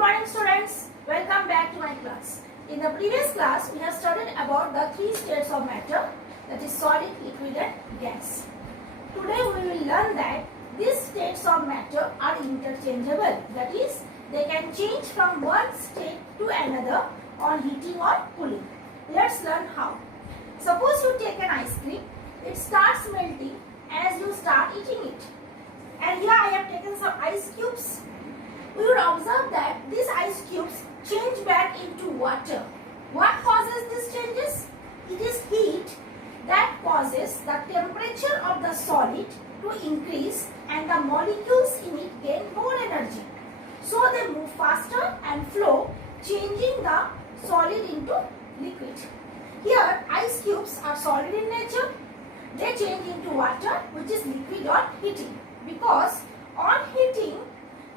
morning students, welcome back to my class. In the previous class we have studied about the three states of matter, that is solid, liquid and gas. Today we will learn that these states of matter are interchangeable, that is they can change from one state to another on heating or cooling. Let's learn how. Suppose you take an ice cream, it starts melting as you start eating it. And here I have taken some ice cubes. We would observe that these ice cubes change back into water. What causes these changes? It is heat that causes the temperature of the solid to increase and the molecules in it gain more energy. So they move faster and flow, changing the solid into liquid. Here ice cubes are solid in nature. They change into water, which is liquid on heating. Because on heating,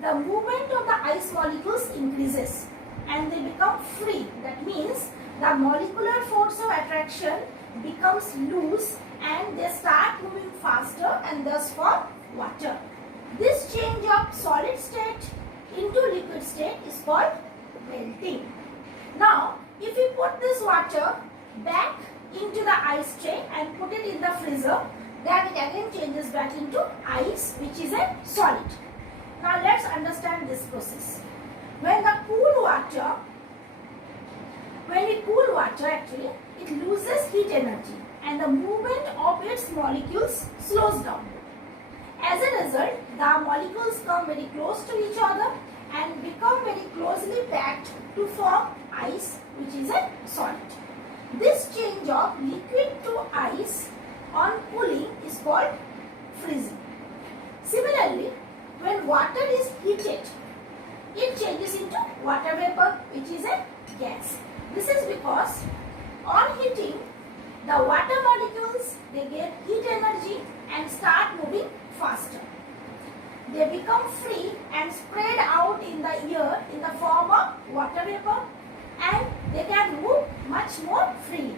the movement of the ice molecules increases and they become free. That means the molecular force of attraction becomes loose and they start moving faster and thus form water. This change of solid state into liquid state is called melting. Now, if we put this water back into the ice tray and put it in the freezer, then it again changes back into ice, which is a solid. Now let's understand this process. When we cool water actually, it loses heat energy and the movement of its molecules slows down. As a result, the molecules come very close to each other and become very closely packed to form ice, which is a solid. This change of liquid to ice on cooling is called freezing. Similarly, when water is heated, it changes into water vapor, which is a gas. This is because on heating, the water molecules, they get heat energy and start moving faster. They become free and spread out in the air in the form of water vapor, and they can move much more freely.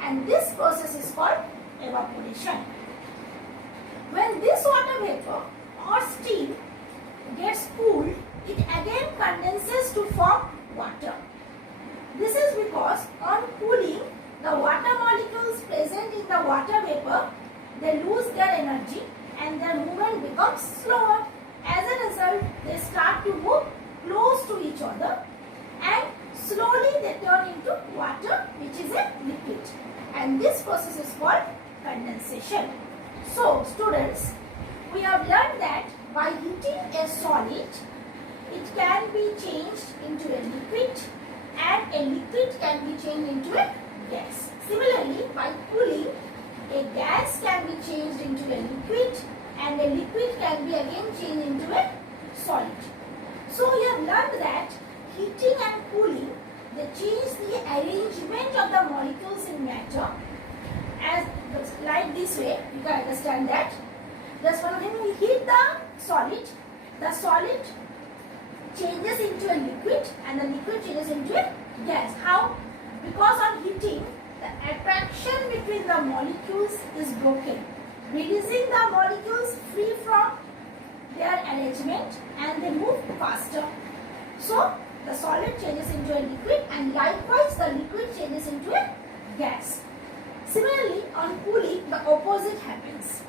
And this process is called evaporation. When this water vapor or steam gets cooled, it again condenses to form water. This is because on cooling, the water molecules present in the water vapor, they lose their energy and their movement becomes slower. As a result, they start to move close to each other and slowly they turn into water, which is a liquid. And this process is called condensation. So, students, we have learned that by heating a solid, it can be changed into a liquid and a liquid can be changed into a gas. Similarly, by cooling, a gas can be changed into a liquid and a liquid can be again changed into a solid. So, we have learned that heating and cooling, they change the arrangement of the molecules in matter. As like this way, you can understand that. Just one thing, we heat the solid changes into a liquid and the liquid changes into a gas. How? Because on heating, the attraction between the molecules is broken, releasing the molecules free from their arrangement and they move faster. So, the solid changes into a liquid and likewise the liquid changes into a gas. Similarly, on cooling, the opposite happens.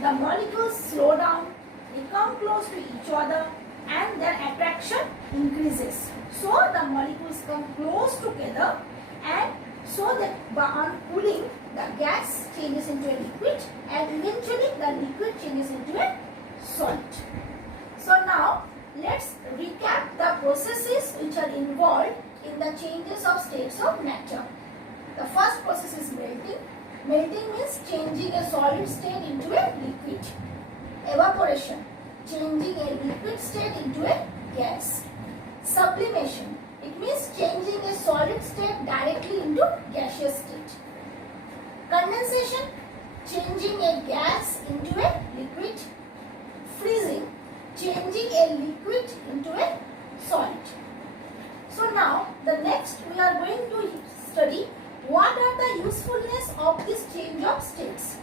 The molecules slow down, they come close to each other and their attraction increases. So, the molecules come close together and so that on cooling, the gas changes into a liquid and eventually the liquid changes into a solid. So, now let's recap the processes which are involved in the changes of states of matter. The first process is melting. Melting means changing a solid state into a liquid. Evaporation, changing a liquid state into a gas. Sublimation, it means changing a solid state directly into gaseous state. Condensation, changing a gas into a liquid. Freezing, changing a liquid into a solid. So now the next we are going to study what are the usefulness of this change of states.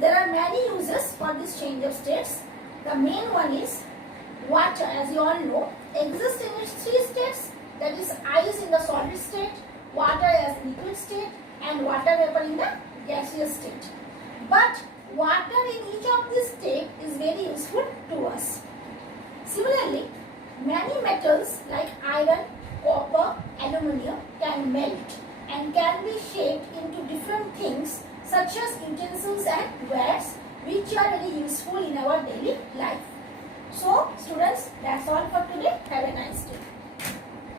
There are many uses for this change of states. The main one is water, as you all know, exists in its three states, that is ice in the solid state, water as liquid state, and water vapor in the gaseous state. But water in each of these states is very useful to us. Similarly, many metals like iron, copper, aluminium can melt and can be shaped into different things such as utensils and wares, which are very useful in our daily life. So students, that's all for today. Have a nice day.